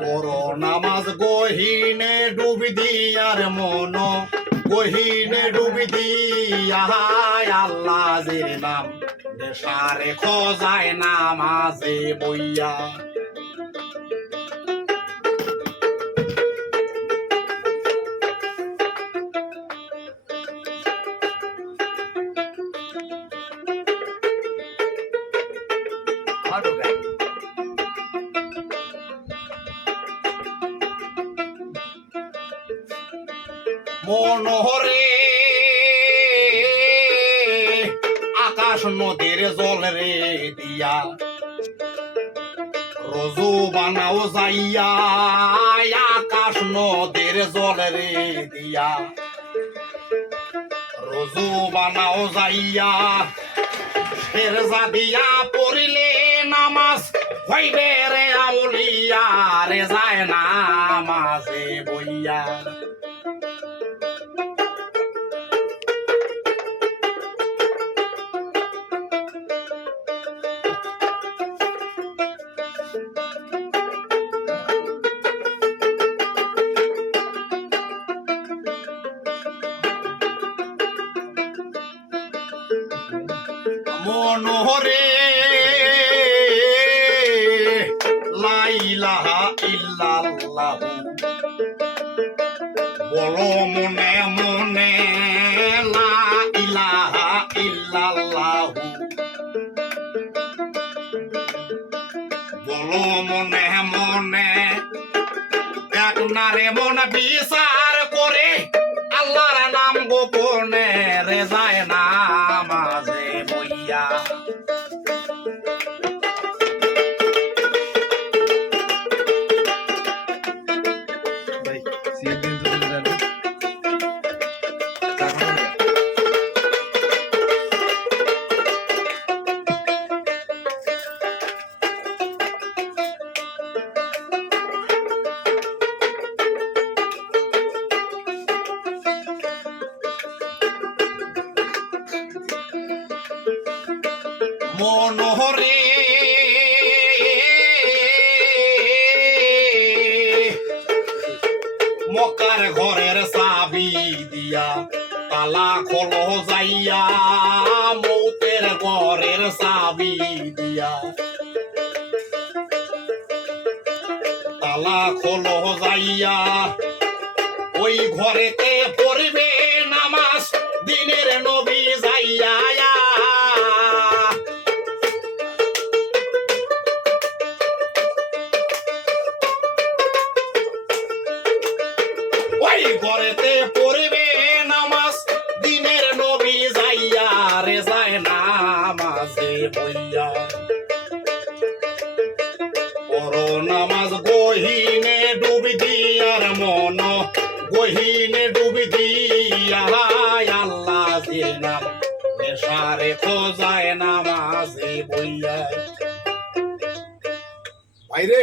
বড় নামাজ গহিনে ডুবি দিয়ার মন গহিনে ডুবি দিয়া আল্লাহ যে নাম নেশারে খোঁজায় নামাজে বইয়া মনোহরে আকাশ নদীর জল রে দিয়া রজু বানাও যাইয়া আকাশ নদীর জল রে দিয়া রজু বানাও যাইয়া শেরজা দিয়া পড়িলে নামাজ হইবে রে আউলিয়া রে যায় নামাজে বইয়া মনোহরে লা ইলাহা ইল্লাল্লাহ বলো মনে মনে লা ইলাহা ইল্লাল্লাহ বলো মনে মনে এক নারে মন বিচার করে আল্লাহর নাম গোপনে রে যায় নামাজে বইয়া মনোহরে মক্কার ঘরের চাবি দিয়া তালা খোলো যাইয়া মৌতের ঘরের চাবি দিয়া তালা খোলো যাইয়া ওই ঘরেতে পড়বে নামাজ দিনের নবী যাইয়া ঘরেতে পড়বে নামাজ দিনের নবী যাইয়া রে যায় নামাজে বইয়া বড় নামাজ গহিনে ডুবি দিয়ার মন গহিনে ডুবি দিয়া আল্লাহ যে নাম নেশারে খোঁজায় নামাজে বইয়া বাইরে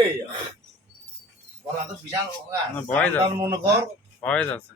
বলা তো বিশাল মনে কর ভয় আছে